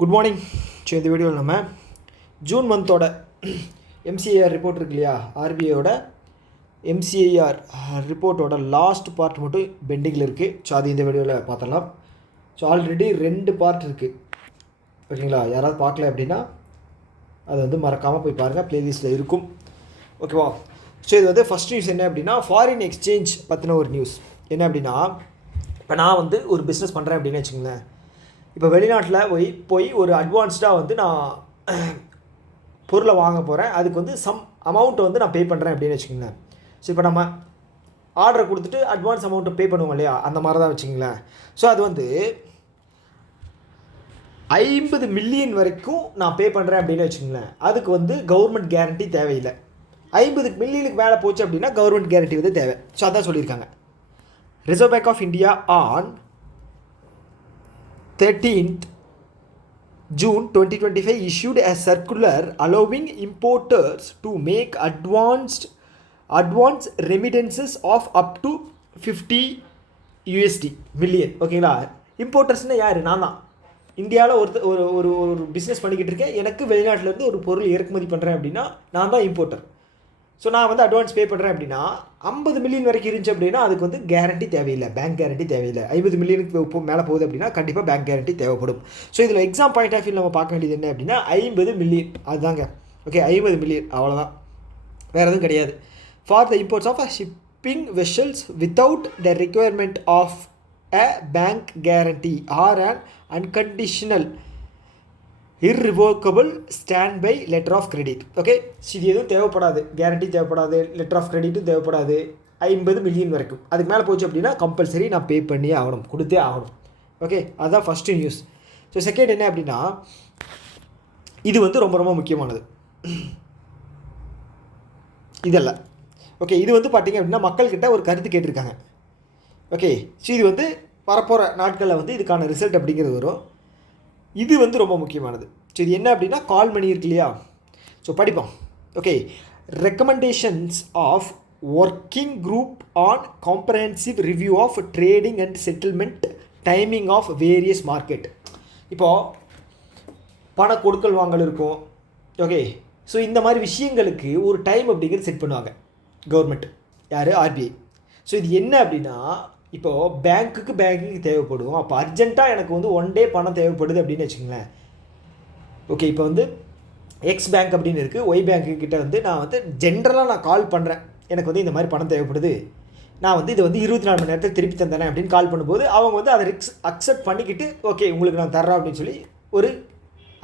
Good morning. So இந்த வீடியோவில் நம்ம ஜூன் மந்தோட எம்சிஐஆர் ரிப்போர்ட் இருக்கு இல்லையா, ஆர்பிஐயோட எம்சிஐஆர் ரிப்போர்ட்டோட லாஸ்ட் பார்ட் மட்டும் பெண்டிங்கில் இருக்குது. ஸோ அது இந்த வீடியோவில் பார்த்துடலாம். ஸோ ஆல்ரெடி 2 பார்ட் இருக்குது, ஓகேங்களா? யாராவது பார்க்கல அப்படின்னா அது வந்து மறக்காமல் போய் பாருங்கள், ப்ளேலிஸ்ட்டில் இருக்கும், ஓகேவா? ஸோ இது வந்து ஃபஸ்ட் நியூஸ் என்ன அப்படின்னா, ஃபாரின் எக்ஸ்சேஞ்ச் பற்றின ஒரு நியூஸ். என்ன அப்படின்னா, இப்போ நான் வந்து ஒரு பிஸ்னஸ் பண்ணுறேன் அப்படின்னு வச்சுங்களேன். இப்போ வெளிநாட்டில் போய் ஒரு அட்வான்ஸ்டாக வந்து நான் பொருளை வாங்க போகிறேன். அதுக்கு வந்து சம் அமௌண்ட்டை வந்து நான் பே பண்ணுறேன் அப்படின்னு வச்சுக்கோங்களேன். ஸோ இப்போ நம்ம ஆர்டரை கொடுத்துட்டு அட்வான்ஸ் அமௌண்ட்டை பே பண்ணுவோம் இல்லையா, அந்த மாதிரி தான் வச்சுங்களேன். ஸோ அது வந்து 50 மில்லியன் வரைக்கும் நான் பே பண்ணுறேன் அப்படின்னு வச்சுக்கோங்களேன். அதுக்கு வந்து கவர்மெண்ட் கேரண்டி தேவையில்லை. 50 மில்லியனுக்கு மேலே போச்சு அப்படின்னா கவர்மெண்ட் கேரண்டி வந்து தேவை. ஸோ அதான் சொல்லியிருக்காங்க. Reserve bank of India on 13th June 2025 issued a circular allowing importers to make advance remittances of up to 50 USD million. ஓகேங்களா? இம்போர்ட்டர்ஸ்னால் யார்? நான் தான். இந்தியாவில் ஒரு ஒரு ஒரு பிஸ்னஸ் பண்ணிக்கிட்டு இருக்கேன். எனக்கு வெளிநாட்டிலேருந்து ஒரு பொருள் இறக்குமதி பண்ணுறேன் அப்படின்னா நான் தான் இம்போர்ட்டர். ஸோ நான் வந்து அட்வான்ஸ் பே பண்ணுறேன் அப்படின்னா 50 மில்லியன் வரைக்கும் இருந்துச்சு அப்படின்னா அதுக்கு வந்து கேரண்டி தேவையில்லை, பேங்க் கேரண்டி தேவையில்லை. 50 மில்லியனுக்கு மேலே போகுது அப்படின்னா கண்டிப்பாக பேங்க் கேரண்டி தேவைப்படும். ஸோ இதில் எக்ஸாம் பாயிண்ட் ஆஃப் வியூ நம்ம பார்க்க வேண்டியது என்ன அப்படின்னா 50 மில்லியன், அதுதாங்க. ஓகே, 50 மில்லியன், அவ்வளோதான், வேறு எதுவும் கிடையாது. For the imports of shipping vessels without the requirement of a bank guarantee or an unconditional irrevocable stand by letter of credit. Okay, இது எதுவும் தேவைப்படாது, கேரண்டி தேவைப்படாது, லெட்டர் ஆஃப் கிரெடிட்டும் தேவைப்படாது. 50 மில்லியன் வரைக்கும். அதுக்கு மேலே போச்சு அப்படின்னா கம்பல்சரி நான் பே பண்ணியே ஆகணும், கொடுத்தே ஆகணும். ஓகே, அதுதான் ஃபஸ்ட்டு நியூஸ். ஸோ செகண்ட் என்ன அப்படின்னா, இது வந்து ரொம்ப ரொம்ப முக்கியமானது. இதெல்லாம் ஓகே, இது வந்து பார்த்திங்க அப்படின்னா மக்கள்கிட்ட ஒரு கருத்து கேட்டிருக்காங்க. ஓகே, ஸோ இது வந்து வரப்போகிற நாட்களில் வந்து இதுக்கான ரிசல்ட் அப்படிங்கிறது வரும். இது வந்து ரொம்ப முக்கியமானது. ஸோ இது என்ன அப்படின்னா, கால் மணி இருக்கு இல்லையா, ஸோ படிப்போம். Okay, recommendations of working group on comprehensive review of trading and settlement timing of various market. இப்போது பண கொடுக்கல் வாங்கல் இருக்கும். ஓகே, ஸோ இந்த மாதிரி விஷயங்களுக்கு ஒரு டைம் அப்படிங்கிறது செட் பண்ணுவாங்க கவர்மெண்ட். யார்? ஆர்பிஐ. ஸோ இது என்ன அப்படின்னா, இப்போது பேங்க்குக்கு தேவைப்படும். அப்போ அர்ஜென்ட்டாக எனக்கு வந்து 1 டே பணம் தேவைப்படுது அப்படின்னு வச்சுக்கோங்களேன். ஓகே, இப்போ வந்து எக்ஸ் பேங்க் அப்படின்னு இருக்குது, ஒய் பேங்க்குக்கிட்ட வந்து நான் வந்து ஜென்ரலாக நான் கால் பண்ணுறேன், எனக்கு வந்து இந்த மாதிரி பணம் தேவைப்படுது, நான் வந்து இதை வந்து 24 மணி நேரத்தில் திருப்பி தந்தேன் அப்படின்னு கால் பண்ணும்போது அவங்க வந்து அதை அக்செப்ட் பண்ணிக்கிட்டு ஓகே உங்களுக்கு நான் தர்றேன் அப்படின்னு சொல்லி ஒரு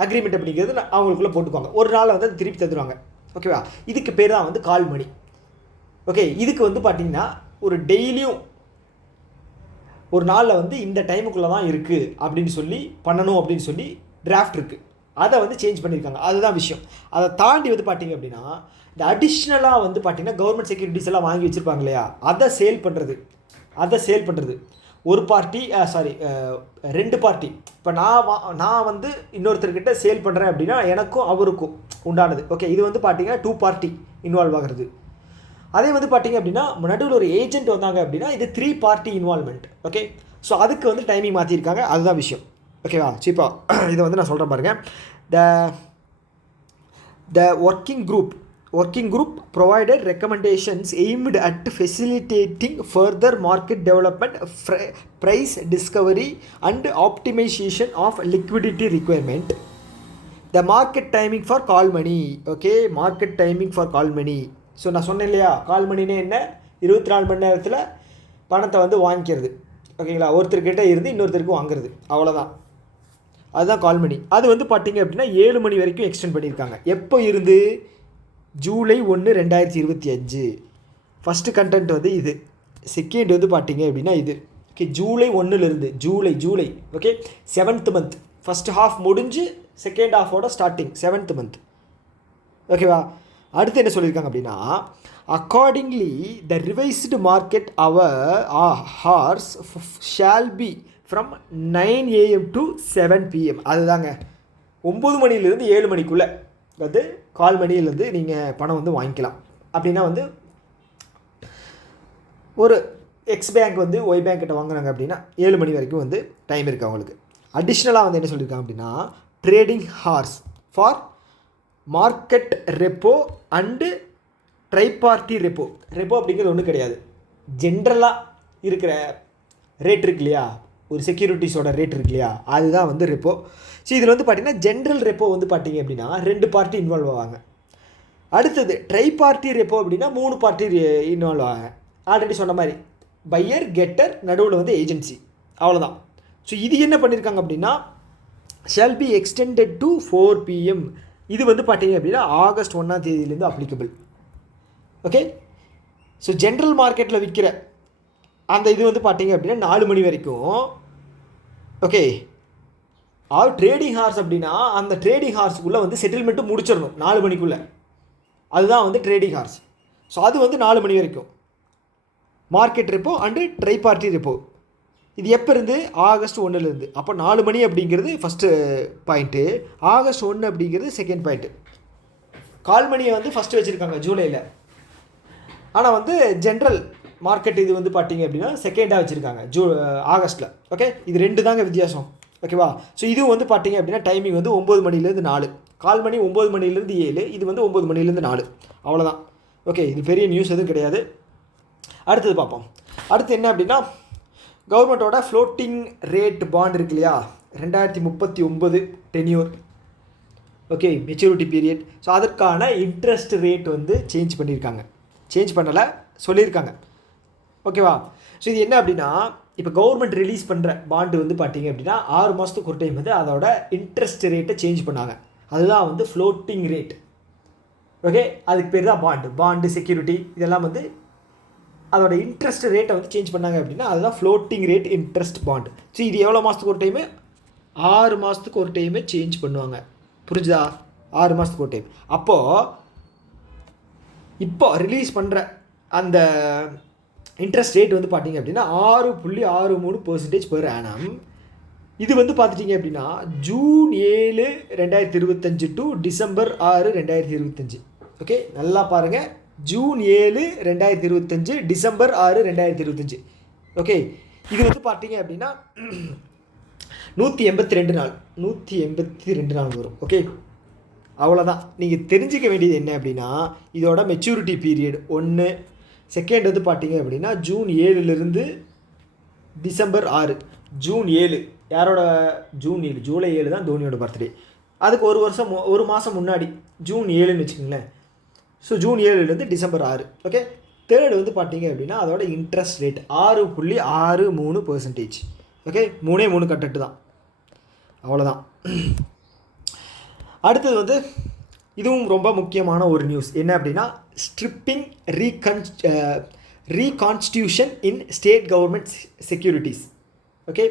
அக்ரிமெண்ட் அப்படிங்கிறது அவங்களுக்குள்ளே போட்டுக்குவாங்க. ஒரு நாள் வந்து அதை திருப்பி தந்துடுவாங்க. ஓகேவா? இதுக்கு பேர் தான் வந்து கால் மணி. ஓகே, இதுக்கு வந்து பார்த்திங்கன்னா ஒரு டெய்லியும் ஒரு நாளில் வந்து இந்த டைமுக்குள்ளே தான் இருக்குது அப்படின்னு சொல்லி பண்ணணும் அப்படின்னு சொல்லி டிராஃப்ட் இருக்குது. அதை வந்து சேஞ்ச் பண்ணியிருக்காங்க. அதுதான் விஷயம். அதை தாண்டி வந்து பார்த்திங்க அப்படின்னா இந்த அடிஷ்னலாக வந்து பார்த்திங்கன்னா கவர்மெண்ட் செக்யூரிட்டிஸ் எல்லாம் வாங்கி வச்சுருப்பாங்க இல்லையா, அதை சேல் பண்ணுறது ஒரு பார்ட்டி, 2 பார்ட்டி. இப்போ நான் வந்து இன்னொருத்தர்கிட்ட சேல் பண்ணுறேன் அப்படின்னா எனக்கும் அவருக்கும் உண்டானது. ஓகே, இது வந்து பார்த்திங்கன்னா 2 பார்ட்டி இன்வால்வ் ஆகிறது. அதே வந்து பார்த்திங்க அப்படின்னா நடுவில் ஒரு ஏஜென்ட் வந்தாங்க அப்படின்னா இது 3 பார்ட்டி இன்வால்மெண்ட். ஓகே, ஸோ அதுக்கு வந்து டைமிங் மாற்றிருக்காங்க, அதுதான் விஷயம். ஓகேவா? சீப்பா இதை வந்து நான் சொல்கிறேன் பாருங்கள். The working group provided recommendations aimed at facilitating further market development, price discovery and optimization of liquidity requirement. The market timing for call money. Okay, market timing for call money. So நான் சொன்னேன் இல்லையா, கால் மணினே என்ன, 24 மணி நேரத்தில் பணத்தை வந்து வாங்கிக்கிறது. ஓகேங்களா? ஒருத்தர்கிட்ட இருந்து இன்னொருத்தருக்கு வாங்குறது, அவ்வளோதான். அதுதான் கால் மணி. அது வந்து பார்த்திங்க அப்படின்னா 7 மணி வரைக்கும் எக்ஸ்டெண்ட் பண்ணியிருக்காங்க. எப்போ இருந்து? ஜூலை 1, 2025. ஃபஸ்ட்டு கண்டென்ட் வந்து இது. செகண்ட் வந்து பார்த்திங்க அப்படின்னா இது. ஓகே, ஜூலை 1லேருந்து July okay 7th month. First half முடிஞ்சு செகண்ட் ஹாஃபோட ஸ்டார்டிங் 7th மந்த். ஓகேவா? அடுத்து என்ன சொல்லியிருக்காங்க அப்படின்னா, accordingly the revised market hours shall be from 9 AM to 7 PM. அதுதாங்க, 9 மணிலேருந்து 7 மணிக்குள்ளே வந்து கால் மணிலேருந்து நீங்கள் பணம் வந்து வாங்கிக்கலாம். அப்படின்னா வந்து ஒரு எக்ஸ் பேங்க் வந்து ஒய் பேங்க் கிட்ட வாங்குறாங்க அப்படின்னா 7 மணி வரைக்கும் வந்து டைம் இருக்குது அவங்களுக்கு. அடிஷ்னலாக வந்து என்ன சொல்லியிருக்காங்க அப்படின்னா trading hours for market repo and triparty repo. Repo அப்படிங்கிறது ஒன்றும் கிடையாது, ஜென்ரலாக இருக்கிற ரேட் இருக்கு இல்லையா, ஒரு செக்யூரிட்டிஸோட ரேட் இருக்கு இல்லையா, அதுதான் வந்து ரெப்போ. ஸோ இதில் வந்து பார்த்திங்கன்னா ஜென்ரல் ரெப்போ வந்து பார்த்திங்க அப்படின்னா 2 பார்ட்டி இன்வால்வ் ஆவாங்க. அடுத்தது ட்ரை பார்ட்டி ரெப்போ அப்படின்னா 3 பார்ட்டி இன்வால்வ் ஆவாங்க. ஆல்ரெடி சொன்ன மாதிரி பையர், கெட்டர், நடுவில் வந்து ஏஜென்சி, அவ்வளோதான். ஸோ இது என்ன பண்ணியிருக்காங்க அப்படின்னா shall be extended to 4 PM. இது வந்து பார்த்திங்க அப்படின்னா ஆகஸ்ட் 1ஆம் தேதியிலேருந்து அப்ளிகபிள். ஓகே. ஸோ ஜென்ரல் மார்க்கெட்டில் விற்கிற அந்த இது வந்து பார்த்திங்க அப்படின்னா 4 மணி வரைக்கும். ஓகே. ட்ரேடிங் ஹார்ஸ் அப்படின்னா அந்த ட்ரேடிங் ஹார்ஸுக்குள்ளே வந்து செட்டில்மெண்ட்டு முடிச்சிடணும் 4 மணிக்குள்ளே. அதுதான் வந்து ட்ரேடிங் ஹார்ஸ். ஸோ அது வந்து 4 மணி வரைக்கும் market repo and try party repo. இது எப்போ இருந்து? ஆகஸ்ட் 1லேருந்து. அப்போ 4 மணி அப்படிங்கிறது ஃபஸ்ட்டு பாயிண்ட்டு, ஆகஸ்ட் 1 அப்படிங்கிறது செகண்ட் பாயிண்ட்டு. கால் மணியை வந்து ஃபஸ்ட்டு வச்சுருக்காங்க ஜூலையில், ஆனால் வந்து ஜென்ரல் மார்க்கெட் இது வந்து பார்த்திங்க அப்படின்னா செகண்டாக வச்சுருக்காங்க ஆகஸ்ட்டில். ஓகே. இது 2 தாங்க வித்தியாசம். ஓகேவா. ஸோ இதுவும் வந்து பார்த்திங்க அப்படின்னா டைமிங் வந்து 9 மணிலேருந்து 4, கால் மணி 9 மணிலேருந்து 7, இது வந்து 9 மணிலேருந்து 4, அவ்வளோதான். ஓகே. இது பெரிய நியூஸ் எதுவும் கிடையாது. அடுத்தது பார்ப்போம். அடுத்து என்ன அப்படின்னா கவர்மெண்ட்டோட ஃப்ளோட்டிங் ரேட் பாண்ட் இருக்கு இல்லையா, 2039 tenure. Okay. Maturity period. So அதற்கான இன்ட்ரெஸ்ட் ரேட் வந்து சேஞ்ச் பண்ணியிருக்காங்க. சேஞ்ச் பண்ணலை, சொல்லியிருக்காங்க. ஓகேவா. ஸோ இது என்ன அப்படின்னா இப்போ கவர்மெண்ட் ரிலீஸ் பண்ணுற பாண்டு வந்து பார்த்திங்க அப்படின்னா 6 மாதத்துக்கு ஒரு டைம் வந்து அதோட இன்ட்ரெஸ்ட் ரேட்டை சேஞ்ச் பண்ணாங்க. அதுதான் வந்து ஃப்ளோட்டிங் ரேட். ஓகே. அதுக்கு பேர் தான் பாண்டு செக்யூரிட்டி இதெல்லாம் வந்து அதோட இன்ட்ரெஸ்ட் ரேட்டை வந்து சேஞ்ச் பண்ணாங்க அப்படின்னா அதுதான் floating rate interest bond. So இது எவ்வளோ மாதத்துக்கு ஒரு டைமு? 6 மாதத்துக்கு ஒரு டைமு சேஞ்ச் பண்ணுவாங்க. புரிஞ்சுதா? 6 மாதத்துக்கு ஒரு டைம். இப்போ ரிலீஸ் பண்ணுற அந்த இன்ட்ரெஸ்ட் ரேட் வந்து பார்த்திங்க அப்படின்னா 6.63% பெர் ஆனம். இது வந்து பார்த்துட்டிங்க அப்படின்னா ஜூன் 7, 2025 டு டிசம்பர் 6, 2025. ஓகே. நல்லா பாருங்கள், ஜூன் 7, 2025, டிசம்பர் 6, 2025. ஓகே. இது வந்து பார்த்திங்க அப்படின்னா 182 நாள் 182 நாள் வரும். ஓகே. அவ்வளோதான். நீங்கள் தெரிஞ்சிக்க வேண்டியது என்ன அப்படின்னா இதோட மெச்சூரிட்டி பீரியட் 1. செகண்ட் வந்து பார்த்திங்க அப்படின்னா ஜூன் 7லேருந்து டிசம்பர் 6. ஜூன் 7 யாரோட? ஜூன் 7, ஜூலை 7 தான் தோனியோட பர்த்டே. அதுக்கு ஒரு மாதம் முன்னாடி ஜூன் 7ன்னு வச்சுக்கோங்களேன். ஸோ ஜூன் 7லேருந்து டிசம்பர் 6. ஓகே. தேர்டு வந்து பார்த்திங்க அப்படின்னா அதோட இன்ட்ரெஸ்ட் ரேட் 6.63%. ஓகே. 3 கட்டட்டு தான், அவ்வளோதான். அடுத்தது வந்து இதுவும் ரொம்ப முக்கியமான ஒரு நியூஸ் என்ன அப்படின்னா stripping reconstitution in state government securities. Okay.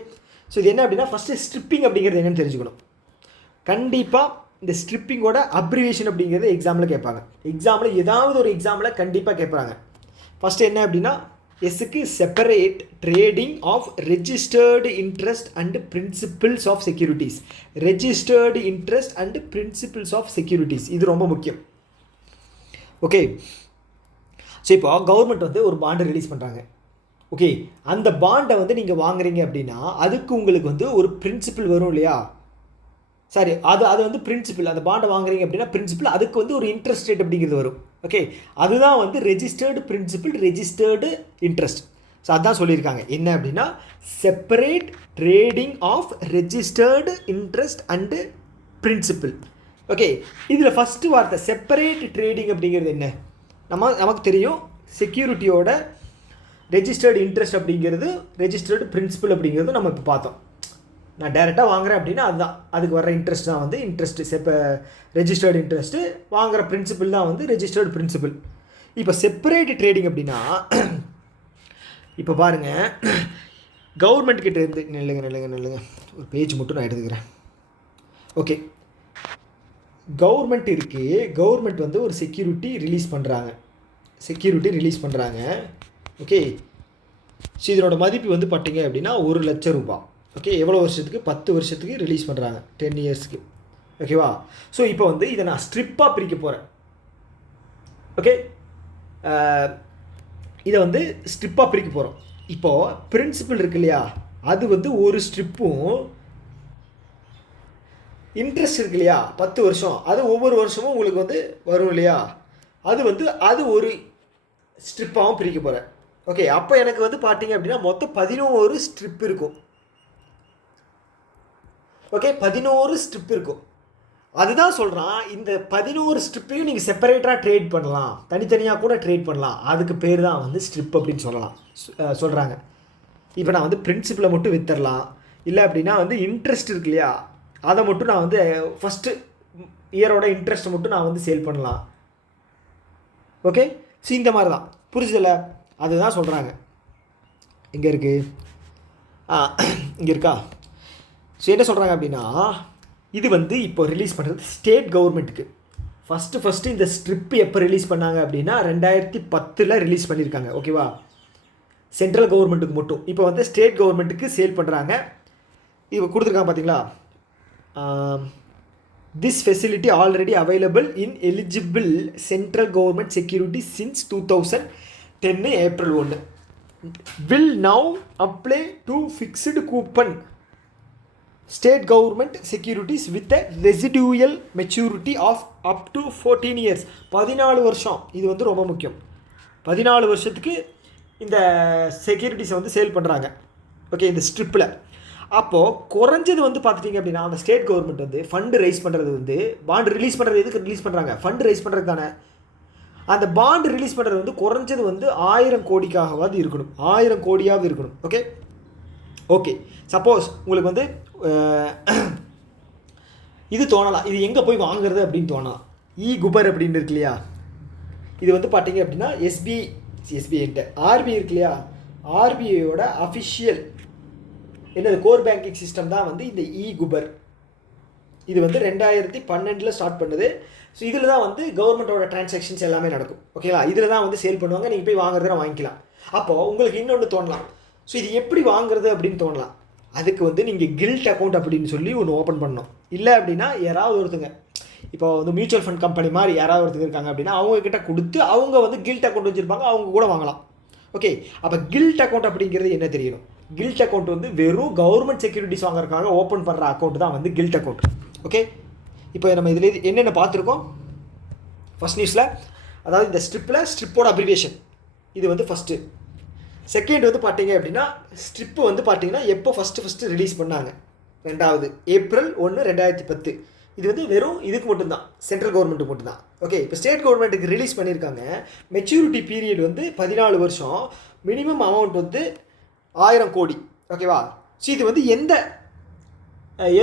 So இது என்ன அப்படின்னா ஃபஸ்ட்டு ஸ்ட்ரிப்பிங் அப்படிங்கிறது என்னென்னு தெரிஞ்சுக்கணும். கண்டிப்பாக இந்த ஸ்ட்ரிப்பிங்கோட அப்ரிவேஷன் அப்படிங்கிறது எக்ஸாமில் கேட்பாங்க. எக்ஸாமில் ஏதாவது ஒரு எக்ஸாமில் கண்டிப்பாக கேட்பாங்க. ஃபஸ்ட்டு என்ன அப்படின்னா எஸ்ஸுக்கு separate trading of registered interest and principles of securities. Registered interest and principles of securities இது ரொம்ப முக்கியம். ஓகே. ஸோ இப்போ கவர்மெண்ட் வந்து ஒரு பாண்டை ரிலீஸ் பண்ணுறாங்க. ஓகே. அந்த பாண்டை வந்து நீங்கள் வாங்குறீங்க அப்படின்னா அதுக்கு உங்களுக்கு வந்து ஒரு பிரின்சிபிள் வரும் இல்லையா, சாரி அது வந்து பிரின்சிபிள். அந்த பாண்டை வாங்குறீங்க அப்படின்னா பிரின்சிபிள், அதுக்கு வந்து ஒரு இன்ட்ரெஸ்ட் ரேட் அப்படிங்கிறது வரும். ஓகே. அதுதான் வந்து registered principal, registered interest. So அதுதான் சொல்லியிருக்காங்க என்ன அப்படின்னா separate trading of registered interest and principal. Okay. இதில் ஃபஸ்ட்டு வார்த்தை செப்பரேட் ட்ரேடிங் அப்படிங்கிறது என்ன? நமக்கு தெரியும் செக்யூரிட்டியோட ரெஜிஸ்டர்டு இன்ட்ரெஸ்ட் அப்படிங்கிறது, ரெஜிஸ்டர்டு பிரின்சிபிள் அப்படிங்கிறது நம்ம இப்போ பார்த்தோம். நான் டேரெக்டாக வாங்குறேன் அப்படின்னா அதுதான், அதுக்கு வர இன்ட்ரெஸ்ட் தான் வந்து இன்ட்ரெஸ்ட்டு. ரெஜிஸ்டர்டு இன்ட்ரெஸ்ட்டு வாங்குகிற பிரின்சிபிள் தான் வந்து ரெஜிஸ்டர்டு பிரின்சிபிள். இப்போ செப்பரேட் ட்ரேடிங் அப்படின்னா இப்போ பாருங்கள் கவர்மெண்ட் கிட்ட இருந்து நில்லுங்க ஒரு பேஜ் மட்டும் நான் எடுத்துக்கிறேன். ஓகே. கவர்மெண்ட் இருக்குது, கவர்மெண்ட் வந்து ஒரு செக்யூரிட்டி ரிலீஸ் பண்ணுறாங்க. ஓகே. ஸோ இதனோட மதிப்பு வந்து பார்த்திங்க அப்படின்னா 1 லட்சம் ரூபாய். ஓகே. எவ்வளோ வருஷத்துக்கு? 10 வருஷத்துக்கு ரிலீஸ் பண்ணுறாங்க, 10 இயர்ஸ்க்கு. ஓகேவா. ஸோ இப்போ வந்து இதை நான் ஸ்ட்ரிப்பாக பிரிக்க போகிறேன். ஓகே. இதை வந்து ஸ்ட்ரிப்பாக பிரிக்க போகிறோம். இப்போது பிரின்சிபிள் இருக்கு இல்லையா, அது வந்து ஒரு ஸ்ட்ரிப்பும் இன்ட்ரெஸ்ட் இருக்கு இல்லையா 10 வருஷம், அது ஒவ்வொரு வருஷமும் உங்களுக்கு வந்து வரும் இல்லையா, அது ஒரு ஸ்ட்ரிப்பாகவும் பிரிக்க போகிறேன். ஓகே, அப்போ எனக்கு வந்து பார்த்தீங்க அப்படின்னா மொத்தம் 11 ஸ்ட்ரிப் இருக்கும். ஓகே, 11 ஸ்ட்ரிப் இருக்கும். அதுதான் சொல்கிறான், இந்த 11 ஸ்ட்ரிப்பையும் நீங்கள் செப்பரேட்டாக ட்ரேட் பண்ணலாம், தனித்தனியாக கூட ட்ரேட் பண்ணலாம். அதுக்கு பேர் தான் வந்து ஸ்ட்ரிப் அப்படின்னு சொல்கிறாங்க. இப்போ நான் வந்து பிரின்சிபலை மட்டும் வித்தரலாம், இல்லை அப்படின்னா வந்து இன்ட்ரெஸ்ட் இருக்கு இல்லையா, அதை மட்டும் நான் வந்து ஃபஸ்ட்டு இயரோட இன்ட்ரெஸ்ட்டை மட்டும் நான் வந்து சேல் பண்ணலாம். ஓகே, ஸோ இந்த மாதிரி தான், புரிஞ்சுதில்ல? அதுதான் சொல்கிறாங்க. இங்கே இருக்குது, இங்கே இருக்கா? ஸோ என்ன சொல்கிறாங்க அப்படின்னா, இது வந்து இப்போ ரிலீஸ் பண்ணுறது ஸ்டேட் கவர்மெண்ட்டுக்கு. ஃபஸ்ட்டு இந்த ஸ்ட்ரிப்பு எப்போ ரிலீஸ் பண்ணாங்க அப்படின்னா 2010 ரிலீஸ் பண்ணியிருக்காங்க. ஓகேவா, சென்ட்ரல் கவர்மெண்ட்டுக்கு மட்டும். இப்போ வந்து ஸ்டேட் கவர்மெண்ட்டுக்கு சேல் பண்ணுறாங்க. இப்போ கொடுத்துருக்காங்க பார்த்தீங்களா, this facility already available in eligible central government security since 2010 April 1 will now apply to fixed coupon state government securities with residual maturity of up to 14 years. 14 வருஷம், இது வந்து ரொம்ப முக்கியம். 14 வருஷத்துக்கு இந்த செக்யூரிட்டிஸை வந்து சேல் பண்ணுறாங்க. ஓகே, இந்த ஸ்ட்ரிப்பில். அப்போது குறைஞ்சது வந்து பார்த்துட்டிங்க அப்படின்னா அந்த ஸ்டேட் கவர்மெண்ட் வந்து ஃபண்டு ரைஸ் பண்ணுறது வந்து, பாண்டு ரிலீஸ் பண்ணுறது எதுக்கு ரிலீஸ் பண்ணுறாங்க? ஃபண்டு ரைஸ் பண்ணுறது தானே. அந்த பாண்டு ரிலீஸ் பண்ணுறது வந்து குறைஞ்சது வந்து 1000 கோடிக்காகவாது இருக்கணும், 1000 கோடியாவது இருக்கணும். ஓகே ஓகே சப்போஸ் உங்களுக்கு வந்து இது தோணலாம், இது எங்கே போய் வாங்குறது அப்படின்னு தோணலாம். குபர் அப்படின்னு இருக்கு இல்லையா, இது வந்து பார்த்தீங்க அப்படின்னா எஸ்பிஐன்ட்டு ஆர்பிஐ இருக்கு இல்லையா, ஆர்பிஐயோட அஃபிஷியல் என்னது கோர் பேங்கிங் சிஸ்டம் தான் வந்து இந்த குபர். இது வந்து 2012 ஸ்டார்ட் பண்ணுது. ஸோ இதில் தான் வந்து கவர்மெண்ட்டோட டிரான்சாக்ஷன்ஸ் எல்லாமே நடக்கும். ஓகேங்களா, இதில் தான் வந்து சேல் பண்ணுவாங்க, நீங்கள் போய் வாங்குறதுனா வாங்கிக்கலாம். அப்போது உங்களுக்கு இன்னொன்று தோணலாம், ஸோ இது எப்படி வாங்குறது அப்படின்னு தோணலாம். அதுக்கு வந்து நீங்கள் கில்ட் அக்கௌண்ட் அப்படின்னு சொல்லி ஒன்று ஓப்பன் பண்ணணும். இல்லை அப்படின்னா யாராவது ஒருத்தங்க, இப்போ வந்து மியூச்சுவல் ஃபண்ட் கம்பெனி மாதிரி யாராவது ஒருத்தங்க இருக்காங்க அப்படின்னா அவங்கக்கிட்ட கொடுத்து அவங்க வந்து கில்ட் அக்கௌண்ட் வச்சுருப்பாங்க, அவங்க கூட வாங்கலாம். ஓகே, அப்போ கில்ட் அக்கௌண்ட் அப்படிங்கிறது என்ன தெரியணும். கில்ட் அக்கௌண்ட் வந்து வெறும் கவர்மெண்ட் செக்யூரிட்டிஸ் வாங்குறதுக்காக ஓப்பன் பண்ணுற அக்கௌண்ட் தான் வந்து கில்ட் அக்கௌண்ட். ஓகே, இப்போ நம்ம இதில் என்னென்ன பார்த்துருக்கோம் ஃபஸ்ட் நியூஸில், அதாவது இந்த ஸ்ட்ரிப்போட அப்ரிவியேஷன் இது வந்து ஃபஸ்ட்டு. செகண்ட் வந்து பார்த்தீங்க அப்படின்னா ஸ்ட்ரிப்பு வந்து பார்த்தீங்கன்னா எப்போ ஃபஸ்ட்டு ரிலீஸ் பண்ணாங்க, 2 April 1 2010. இது வந்து வெறும் இதுக்கு மட்டும்தான், சென்ட்ரல் கவர்மெண்ட்டுக்கு மட்டும்தான். ஓகே, இப்போ ஸ்டேட் கவர்மெண்ட்டுக்கு ரிலீஸ் பண்ணியிருக்காங்க. மெச்சூரிட்டி பீரியட் வந்து 14 வருஷம், மினிமம் அமௌண்ட் வந்து 1000 கோடி. ஓகேவா, ஸோ இது வந்து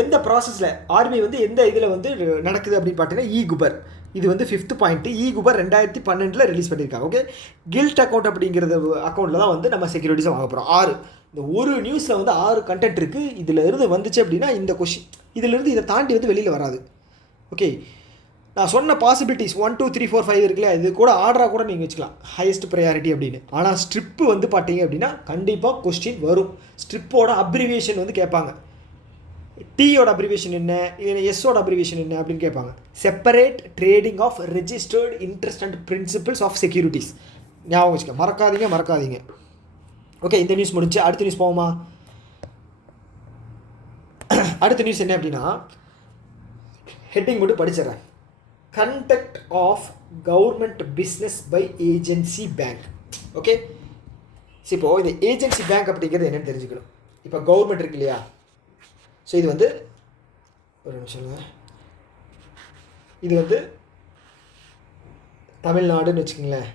எந்த ப்ராசஸில் ஆர்பிஐ வந்து எந்த இதில் வந்து நடக்குது அப்படின்னு பார்த்தீங்கன்னா குபர். இது வந்து 5th பாயிண்ட்டு. குபர் 2012 ரிலீஸ் பண்ணியிருக்காங்க. ஓகே, கில்ட் அக்கௌண்ட் அப்படிங்கிறது அக்கௌண்ட்டில் தான் வந்து நம்ம செக்யூரிட்டிஸை வாங்க போகிறோம். 6 இந்த ஒரு நியூஸில் வந்து 6 கண்டென்ட் இருக்குது. இதில் இருந்து வந்துச்சு அப்படின்னா இந்த கொஷின், இதிலிருந்து இதை தாண்டி வந்து வெளியில் வராது. ஓகே, நான் சொன்ன பாசிபிலிட்டிஸ் 1 2 3 4 5 இருக்குல்லையா, இது கூட ஆர்டராக கூட நீங்கள் வச்சுக்கலாம், ஹையஸ்ட் ப்ரையாரிட்டி அப்படின்னு. ஆனால் ஸ்ட்ரிப்பு வந்து பார்த்தீங்க அப்படின்னா கண்டிப்பாக கொஸ்டின் வரும். ஸ்ட்ரிப்போட அப்ரிவியேஷன் வந்து கேட்பாங்க. டியோட அப்ரிவியேஷன் என்ன, இல்லை எஸ்ஸோட அப்ரிவியேஷன் என்ன அப்படின்னு கேட்பாங்க. Separate trading of registered interest and principals of securities. ஞாபகம் வச்சுக்க, மறக்காதீங்க. ஓகே, இந்த நியூஸ் முடிச்சு அடுத்த நியூஸ் போவோமா? அடுத்த நியூஸ் என்ன அப்படின்னா, ஹெட்டிங் மட்டும் படிச்சிடறேன். Conduct of government business by agency bank. Okay, இப்போது இந்த ஏஜென்சி பேங்க் அப்படிங்கிறது என்னென்னு தெரிஞ்சுக்கணும். இப்போ கவர்மெண்ட் இருக்கு இல்லையா, ஸோ இது வந்து ஒரு நிமிஷம், இது வந்து தமிழ்நாடுன்னு வச்சுக்கோங்களேன்.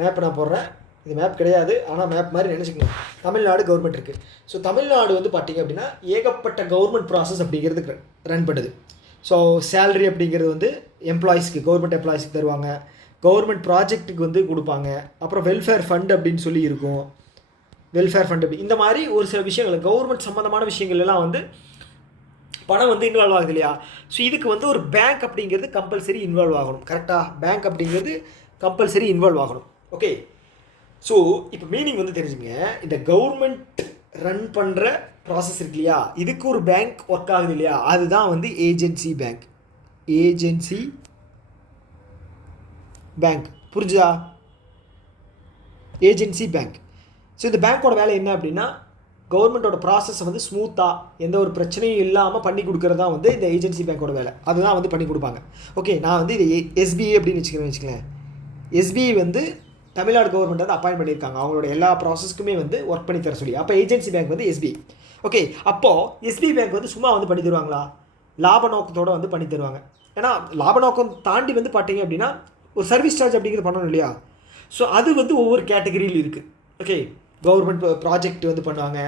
மேப் நான் போடுறேன், இது மேப் கிடையாது, ஆனால் மேப் மாதிரி நினச்சிக்கோங்க. தமிழ்நாடு கவர்மெண்ட் இருக்குது. ஸோ தமிழ்நாடு வந்து பார்த்திங்க அப்படின்னா ஏகப்பட்ட கவர்மெண்ட் ப்ராசஸ் அப்படிங்கிறதுக்கு ரன் பண்ணுது. ஸோ சேலரி அப்படிங்கிறது வந்து எம்ப்ளாயீஸ்க்கு, கவர்மெண்ட் எம்ப்ளாயீஸ்க்கு தருவாங்க. கவர்மெண்ட் ப்ராஜெக்ட்டுக்கு வந்து கொடுப்பாங்க. அப்புறம் வெல்ஃபேர் ஃபண்ட் அப்படின்னு சொல்லி இருக்கும், வெல்ஃபேர் ஃபண்ட் அப்படி இந்த மாதிரி ஒரு சில விஷயங்கள் கவர்மெண்ட் சம்மந்தமான விஷயங்கள் எல்லாம் வந்து பணம் வந்து இன்வால்வ் ஆகுது இல்லையா. ஸோ இதுக்கு வந்து ஒரு பேங்க் அப்படிங்கிறது கம்பல்சரி இன்வால்வ் ஆகணும். கரெக்டாக, பேங்க் அப்படிங்கிறது கம்பல்சரி இன்வால்வ் ஆகணும். ஓகே, ஸோ இப்போ மீனிங் வந்து தெரிஞ்சுங்க, இந்த கவர்மெண்ட் ரன் பண்ணுற ப்ராசஸ் இருக்கு இல்லையா, இதுக்கு ஒரு பேங்க் ஒர்க் ஆகுது இல்லையா, அதுதான் வந்து ஏஜென்சி பேங்க். புரிஞ்சுதா? Agency bank. ஸோ இந்த பேங்க்கோட வேலை என்ன அப்படின்னா கவர்மெண்ட்டோட ப்ராசஸை வந்து ஸ்மூத்தாக எந்த ஒரு பிரச்சனையும் இல்லாமல் பண்ணி கொடுக்குறது தான் வந்து இந்த ஏஜென்சி பேங்க்கோட வேலை. அதுதான் வந்து பண்ணி கொடுப்பாங்க. ஓகே, நான் வந்து இது எஸ்பிஐ அப்படின்னு வச்சுக்கலேன். எஸ்பிஐ வந்து தமிழ்நாடு கவர்மெண்ட் வந்து அப்பாயின்ட் பண்ணியிருக்காங்க அவங்களோட எல்லா ப்ராசஸ்க்குமே வந்து ஒர்க் பண்ணி தர சொல்லி. அப்போ ஏஜென்சி பேங்க் வந்து எஸ்பிஐ. ஓகே, அப்போது எஸ்பிஐ பேங்க் வந்து சும்மா வந்து பண்ணி தருவாங்களா? லாப நோக்கத்தோடு வந்து பண்ணி தருவாங்க. ஏன்னா லாப நோக்கம் தாண்டி வந்து பார்த்தீங்க அப்படின்னா ஒரு சர்வீஸ் சார்ஜ் அப்படிங்கிறது பண்ணணும் இல்லையா? ஸோ அது வந்து ஒவ்வொரு கேட்டகரியில் இருக்குது. ஓகே, கவர்மெண்ட் ப்ராஜெக்ட் வந்து பண்ணுவாங்க,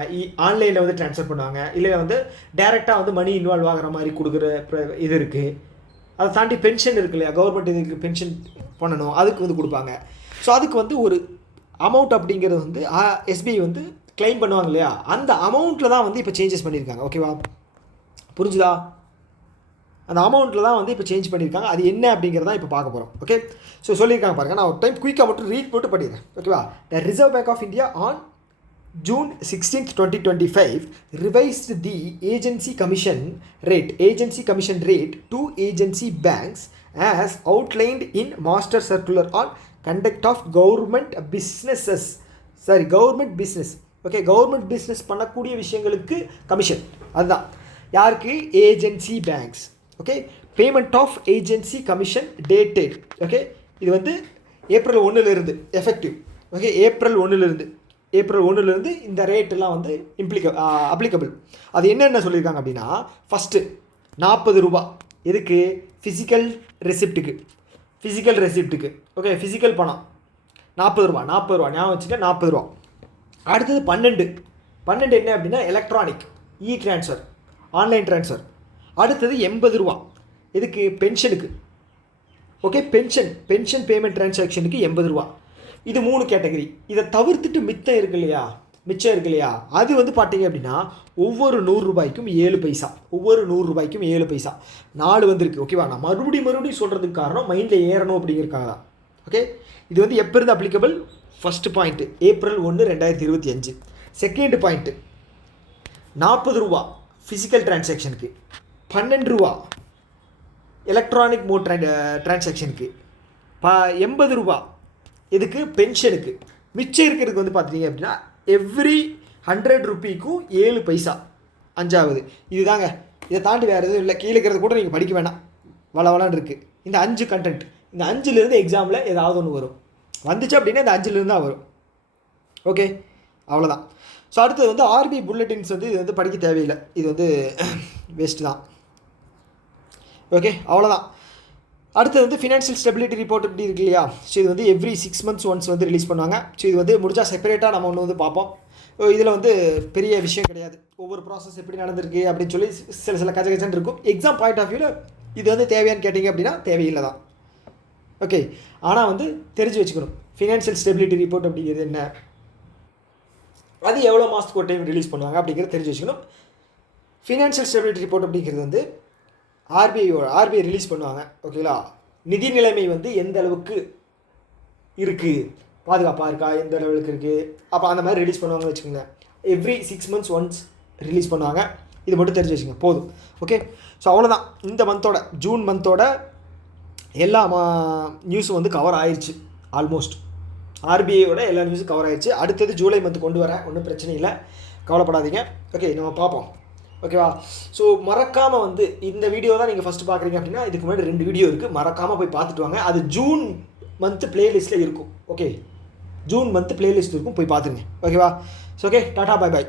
ஆன்லைனில் வந்து ட்ரான்ஸ்ஃபர் பண்ணுவாங்க, இல்லை வந்து டேரெக்டாக வந்து மணி இன்வால்வ் ஆகிற மாதிரி கொடுக்குற இது இருக்குது. அதை தாண்டி பென்ஷன் இருக்கு இல்லையா, கவர்மெண்ட் இதுக்கு பென்ஷன் பண்ணணும், அதுக்கு வந்து கொடுப்பாங்க. ஸோ அதுக்கு வந்து ஒரு அமௌண்ட் அப்படிங்கிறது வந்து எஸ்பிஐ வந்து கிளைம் பண்ணுவாங்க இல்லையா, அந்த அமௌண்ட்டில் தான் வந்து இப்போ சேஞ்சஸ் பண்ணியிருக்காங்க. ஓகேவா, புரிஞ்சுதா? அந்த அமௌண்ட்டில் தான் வந்து இப்போ சேஞ்ச் பண்ணியிருக்காங்க. அது என்ன அப்படிங்கிறத இப்போ பார்க்க போகிறோம். ஓகே, ஸோ சொல்லியிருக்காங்க பாருங்கள். நான் ஒரு டைம் குயிக்காக மட்டும் ரீட் போட்டு படிக்கிறேன். ஓகேவா, the reserve bank of India on June 16th, 2025 revised the agency commission rate to agency banks as outlined in master circular on conduct of government business. Okay, government business பண்ணக்கூடிய விஷயங்களுக்கு commission. அதுதான் யாருக்கு? Agency banks. Okay, payment of agency commission dated. Okay, இது வந்து April 1லேருந்து effective. Okay, April 1லேருந்து இந்த ரேட்டெல்லாம் வந்து அப்ளிகபிள். அது என்னென்ன சொல்லியிருக்காங்க அப்படின்னா, ஃபஸ்ட்டு 40 ரூபா எதுக்கு? ஃபிசிக்கல் ரெசிப்ட்டுக்கு. ஓகே, ஃபிசிக்கல் பணம் 40 ரூபா ஞாபகம் வச்சுக்க, 40 ரூபா. அடுத்தது 12 என்ன அப்படின்னா எலக்ட்ரானிக் ட்ரான்ஸ்ஃபர், ஆன்லைன் ட்ரான்ஸ்ஃபர். அடுத்தது 80 ரூபா எதுக்கு? பென்ஷனுக்கு. ஓகே, பென்ஷன் பேமெண்ட் ட்ரான்சாக்ஷனுக்கு 80 ரூபா. இது 3 கேட்டகரி. இதை தவிர்த்துட்டு மிச்சம் இருக்கு இல்லையா, அது வந்து பார்த்தீங்க அப்படின்னா ஒவ்வொரு 100 ரூபாய்க்கும் 7 பைசா. 4 வந்திருக்கு. ஓகேவா, நான் மறுபடியும் சொல்கிறதுக்கு காரணம் மைண்டில் ஏறணும் அப்படிங்கிறக்காக தான். ஓகே, இது வந்து எப்போ இருந்து applicable? First point April 1, 2025. Second point 40 ரூபா ஃபிசிக்கல் டிரான்சாக்ஷனுக்கு, 12 ரூபா எலக்ட்ரானிக் மோட் டிரான்சாக்ஷனுக்கு, 80 ரூபா இதுக்கு பென்ஷனுக்கு. மிச்சம் இருக்கிறதுக்கு வந்து பார்த்தீங்க அப்படின்னா எவ்ரி 100 ரூபீக்கும் 7 பைசா. 5வது இதுதாங்க. இதை தாண்டி வேறு எதுவும் இல்லை. கீழே இருக்கிறது கூட நீங்கள் படிக்க வேணாம், வளவலான்னு இருக்குது. இந்த 5 கண்டென்ட், இந்த 5லேருந்து எக்ஸாமில் ஏதாவது ஒன்று வரும். வந்துச்சு அப்படின்னா இந்த 5லேருந்து தான் வரும். ஓகே, அவ்வளோதான். ஸோ அடுத்தது வந்து ஆர்பிஐ புல்லட்டின்ஸ் வந்து இது வந்து படிக்க தேவையில்லை, இது வந்து வேஸ்ட்டு தான். ஓகே, அவ்வளோதான். அடுத்தது வந்து ஃபினான்ஷியல் ஸ்டெபிலிட்டி ரிப்போர்ட் இப்படி இருக்கு இல்லையா. ஸோ இது வந்து எவ்ரி 6 months ஒன்ஸ் வந்து ரிலீஸ் பண்ணுவாங்க. ஸோ இது வந்து முடிஞ்சால் செப்பரேட்டாக நம்ம ஒன்று வந்து பார்ப்போம். இதில் வந்து பெரிய விஷயம் கிடையாது, ஒவ்வொரு ப்ராசஸ் எப்படி நடந்திருக்கு அப்படின்னு சொல்லி சில கஜகஜன் இருக்கும். எக்ஸாம் பாயிண்ட் ஆஃப் வியூவில் இது வந்து தேவையான்னு கேட்டிங்க அப்படின்னா தேவையில்லை தான். ஓகே, ஆனால் வந்து தெரிஞ்சு வச்சுக்கணும் ஃபினான்ஷியல் ஸ்டெபிலிட்டி ரிப்போர்ட் அப்படிங்கிறது என்ன, அது எவ்வளோ மாதத்துக்கு ஒரு டைம் ரிலீஸ் பண்ணுவாங்க அப்படிங்கிறத தெரிஞ்சு வச்சுக்கணும். ஃபினான்ஷியல் ஸ்டெபிலிட்டி ரிப்போர்ட் அப்படிங்கிறது வந்து ஆர்பிஐ ரிலீஸ் பண்ணுவாங்க. ஓகேங்களா, நிதி நிலைமை வந்து எந்த அளவுக்கு இருக்குது, பாதுகாப்பாக இருக்கா, எந்த லெவலுக்கு இருக்குது, அப்போ அந்த மாதிரி ரிலீஸ் பண்ணுவாங்கன்னு வச்சுக்கோங்க. எவ்ரி 6 months ஒன்ஸ் ரிலீஸ் பண்ணுவாங்க. இது மட்டும் தெரிஞ்சு வச்சுங்க போதும். ஓகே, ஸோ அவ்வளோதான். இந்த மந்தோட ஜூன் மந்தோட எல்லா நியூஸும் வந்து கவர் ஆயிடுச்சு. ஆல்மோஸ்ட் ஆர்பிஐயோட எல்லா நியூஸும் கவர் ஆயிடுச்சு. அடுத்தது ஜூலை மந்த் கொண்டு வரேன், ஒன்றும் பிரச்சனை இல்லை, கவலைப்படாதீங்க. ஓகே, நம்ம பார்ப்போம். ஓகேவா, ஸோ மறக்காமல் வந்து இந்த வீடியோ தான் நீங்கள் ஃபஸ்ட்டு பார்க்குறீங்க அப்படின்னா இதுக்கு முன்னாடி 2 வீடியோ இருக்குது, மறக்காமல் போய் பார்த்துட்டு வாங்க. அது ஜூன் மந்த் பிளேலிஸ்ட்டில் இருக்கும். ஓகே, ஜூன் மந்த் பிளேலிஸ்ட் இருக்கும், போய் பார்த்துருங்க. ஓகேவா, so okay, Tata, bye bye.